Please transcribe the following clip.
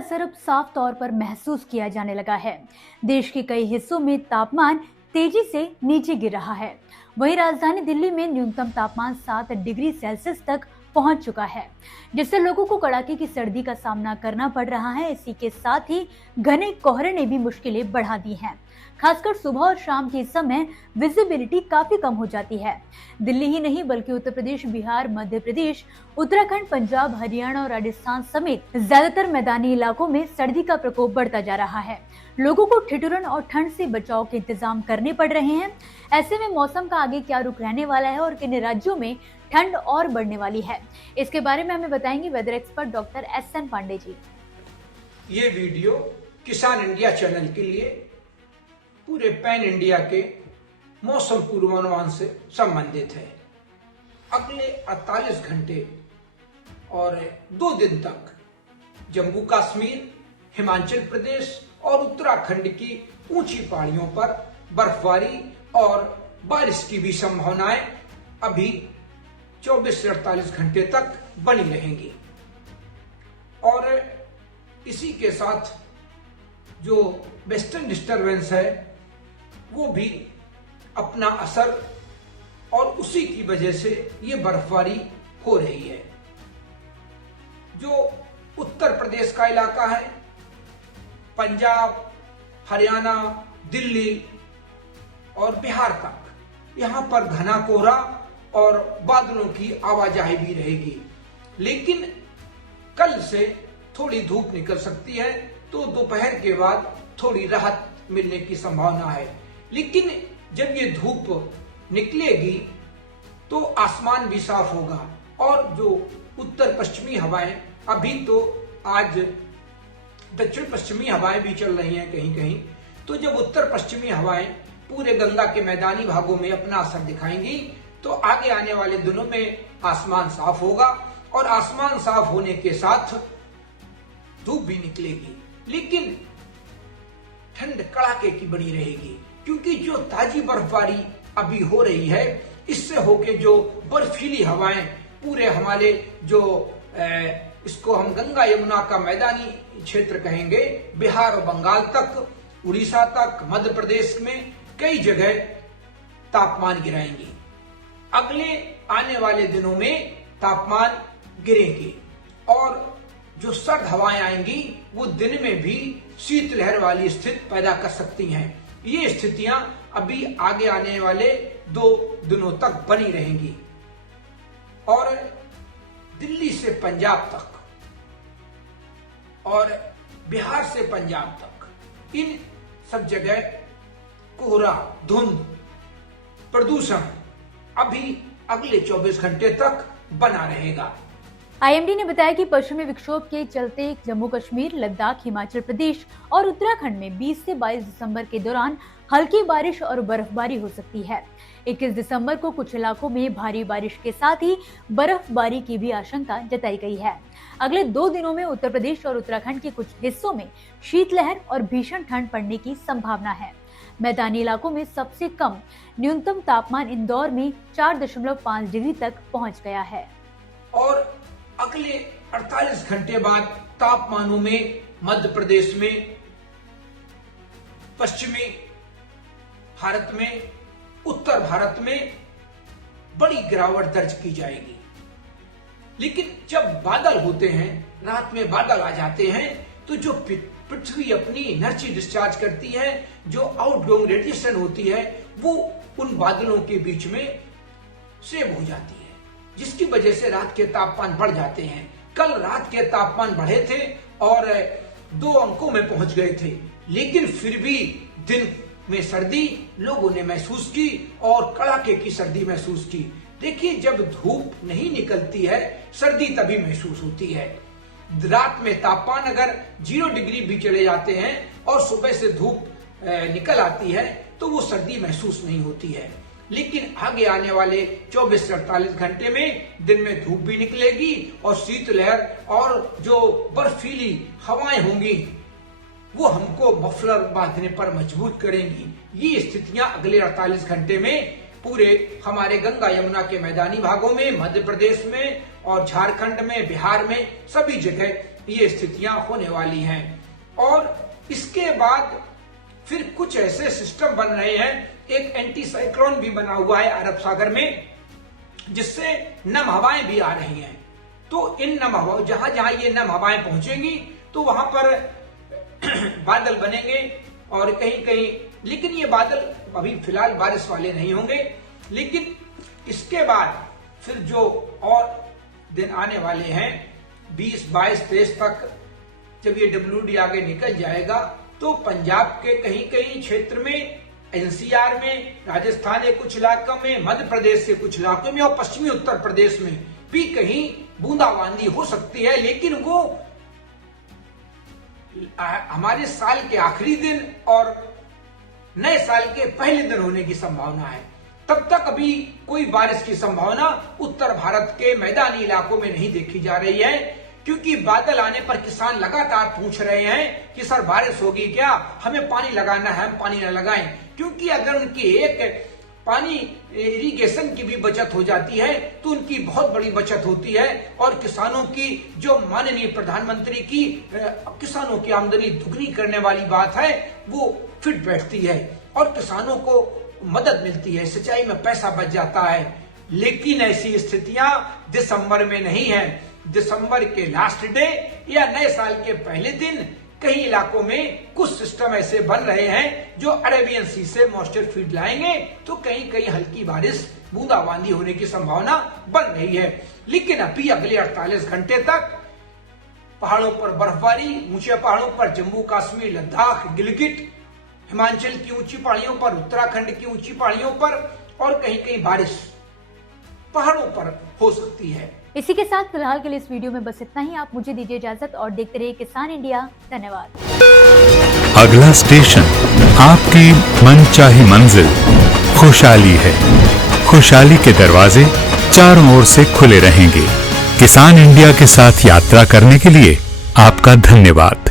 असर अब साफ तौर पर महसूस किया जाने लगा है। देश के कई हिस्सों में तापमान तेजी से नीचे गिर रहा है। वहीं राजधानी दिल्ली में न्यूनतम तापमान 7 डिग्री सेल्सियस तक पहुंच चुका है, जिससे लोगों को कड़ाके की सर्दी का सामना करना पड़ रहा है। इसी के साथ ही घने कोहरे ने भी मुश्किलें बढ़ा दी हैं। खासकर सुबह और शाम के समय विजिबिलिटी काफी कम हो जाती है। दिल्ली ही नहीं बल्कि उत्तर प्रदेश, बिहार, मध्य प्रदेश, उत्तराखंड, पंजाब, हरियाणा और राजस्थान समेत ज्यादातर मैदानी इलाकों में सर्दी का प्रकोप बढ़ता जा रहा है। लोगों को ठिठुरन और ठंड से बचाव के इंतजाम करने पड़ रहे हैं। ऐसे में मौसम का आगे क्या रुख रहने वाला है और किन राज्यों में ठंड और बढ़ने वाली है, इसके बारे में हमें बताएंगे weather expert doctor S N. Pandey ji. ये वीडियो किसान इंडिया चैनल के लिए पूरे पैन इंडिया के मौसम पूर्वानुमान से संबंधित है। अगले 48 घंटे और 2 दिन तक जम्मू कश्मीर, हिमाचल प्रदेश और उत्तराखंड की ऊंची पहाड़ियों पर बर्फबारी और बारिश की भी संभावनाएं अभी 24 से 48 घंटे तक बनी रहेंगी। और इसी के साथ जो वेस्टर्न डिस्टरबेंस है वो भी अपना असर, और उसी की वजह से ये बर्फबारी हो रही है। जो उत्तर प्रदेश का इलाका है, पंजाब, हरियाणा, दिल्ली और बिहार तक, यहाँ पर घना कोहरा और बादलों की आवाजाही भी रहेगी। लेकिन कल से थोड़ी धूप निकल सकती है, तो दोपहर के बाद थोड़ी राहत मिलने की संभावना है। लेकिन जब ये धूप निकलेगी तो आसमान भी साफ होगा, और जो उत्तर पश्चिमी हवाएं, अभी तो आज दक्षिण पश्चिमी हवाएं भी चल रही हैं कहीं कहीं, तो जब उत्तर पश्चिमी हवाएं पूरे गंगा के मैदानी भागों में अपना असर दिखाएंगी तो आगे आने वाले दिनों में आसमान साफ होगा, और आसमान साफ होने के साथ धूप भी निकलेगी। लेकिन ठंड कड़ाके की बनी रहेगी, क्योंकि जो ताजी बर्फबारी अभी हो रही है, इससे होके जो बर्फीली हवाएं पूरे हमारे जो इसको हम गंगा यमुना का मैदानी क्षेत्र कहेंगे, बिहार और बंगाल तक, उड़ीसा तक, मध्य प्रदेश में कई जगह तापमान गिराएंगी। अगले आने वाले दिनों में तापमान गिरेंगे, और जो सर्द हवाएं आएंगी वो दिन में भी शीतलहर वाली स्थिति पैदा कर सकती हैं। ये स्थितियां अभी आगे आने वाले 2 दिनों तक बनी रहेंगी। और दिल्ली से पंजाब तक और बिहार से पंजाब तक, इन सब जगह कोहरा, धुंध, प्रदूषण अभी अगले 24 घंटे तक बना रहेगा। आईएमडी ने बताया कि पश्चिमी विक्षोभ के चलते जम्मू कश्मीर, लद्दाख, हिमाचल प्रदेश और उत्तराखंड में 20 से 22 दिसंबर के दौरान हल्की बारिश और बर्फबारी हो सकती है। 21 दिसंबर को कुछ इलाकों में भारी बारिश के साथ ही बर्फबारी की भी आशंका जताई गई है। अगले 2 दिनों में उत्तर प्रदेश और उत्तराखंड के कुछ हिस्सों में शीतलहर और भीषण ठंड पड़ने की संभावना है। मैदानी इलाकों में सबसे कम न्यूनतम तापमान इंदौर में 4.5 डिग्री तक पहुंच गया है। और अगले 48 घंटे बाद तापमानों में मध्य प्रदेश में, पश्चिमी भारत में, उत्तर भारत में बड़ी गिरावट दर्ज की जाएगी। लेकिन जब बादल होते हैं, रात में बादल आ जाते हैं, तो जो पृथ्वी अपनी एनर्जी डिस्चार्ज करती है, जो आउटगोइंग रेडिएशन होती है, वो उन बादलों के बीच में सेव हो जाती है, जिसकी वजह से रात के तापमान बढ़ जाते हैं। कल रात के तापमान बढ़े थे और 2 अंकों में पहुंच गए थे, लेकिन फिर भी दिन में सर्दी लोगों ने महसूस की और कड़ाके की सर्दी महसूस की। देखिए, जब धूप नहीं निकलती है, सर्दी तभी महसूस होती है। रात में तापमान अगर 0 डिग्री भी चले जाते हैं और सुबह से धूप निकल आती है, तो वो सर्दी महसूस नहीं होती है। लेकिन आगे आने वाले 24 से 48 घंटे में दिन में धूप भी निकलेगी और शीतलहर और जो बर्फीली हवाएं होंगी वो हमको मफलर बांधने पर मजबूर करेंगी। ये स्थितियां अगले 48 घंटे में पूरे हमारे गंगा यमुना के मैदानी भागों में, मध्य प्रदेश में और झारखंड में, बिहार में सभी जगह ये स्थितियां होने वाली हैं। और इसके बाद फिर कुछ ऐसे सिस्टम बन रहे हैं, एक एंटी साइक्लोन भी बना हुआ है अरब सागर में, जिससे नम हवाएं भी आ रही हैं। तो इन नम हवाओं, जहां जहां ये नम हवाएं पहुंचेंगी तो वहां पर बादल बनेंगे और कहीं कहीं, लेकिन ये बादल अभी फिलहाल बारिश वाले नहीं होंगे। लेकिन इसके बाद फिर जो और दिन आने वाले हैं 20, 22, 23 तक, जब ये WD आगे निकल जाएगा तो पंजाब के कहीं कहीं क्षेत्र में, NCR में, राजस्थान के कुछ इलाकों में, मध्य प्रदेश के कुछ इलाकों में और पश्चिमी उत्तर प्रदेश में भी कहीं बूंदाबांदी हो सकती है। लेकिन वो हमारे साल के आखिरी दिन और नए साल के पहले दिन होने की संभावना है। तब तक अभी कोई बारिश की संभावना उत्तर भारत के मैदानी इलाकों में नहीं देखी जा रही है, क्योंकि बादल आने पर किसान लगातार पूछ रहे हैं कि सर बारिश होगी क्या, हमें पानी लगाना है, हम पानी न लगाएं। क्योंकि अगर उनकी एक पानी इरिगेशन की भी बचत हो जाती है तो उनकी बहुत बड़ी बचत होती है और किसानों की, जो माननीय प्रधानमंत्री की किसानों की आमदनी दुगनी करने वाली बात है, वो फिट बैठती है और किसानों को मदद मिलती है, सिंचाई में पैसा बच जाता है। लेकिन ऐसी स्थितियां दिसंबर में नहीं है। दिसंबर के लास्ट डे या नए साल के पहले दिन कई इलाकों में कुछ सिस्टम ऐसे बन रहे हैं जो अरेबियन सी से मॉइस्चर फीड लाएंगे, तो कहीं कहीं हल्की बारिश, बूंदाबांदी होने की संभावना बन रही है। लेकिन अभी अगले 48 घंटे तक पहाड़ों पर बर्फबारी, ऊंचे पहाड़ों पर जम्मू कश्मीर, लद्दाख, गिलगिट, हिमाचल की ऊंची पहाड़ियों पर, उत्तराखंड की ऊंची पहाड़ियों पर और कहीं कहीं बारिश पहाड़ों पर हो सकती है। इसी के साथ फिलहाल के लिए इस वीडियो में बस इतना ही। आप मुझे दीजिए इजाजत और देखते रहिए किसान इंडिया। धन्यवाद। अगला स्टेशन आपकी मनचाही मंजिल खुशहाली है। खुशहाली के दरवाजे चारों ओर से खुले रहेंगे। किसान इंडिया के साथ यात्रा करने के लिए आपका धन्यवाद।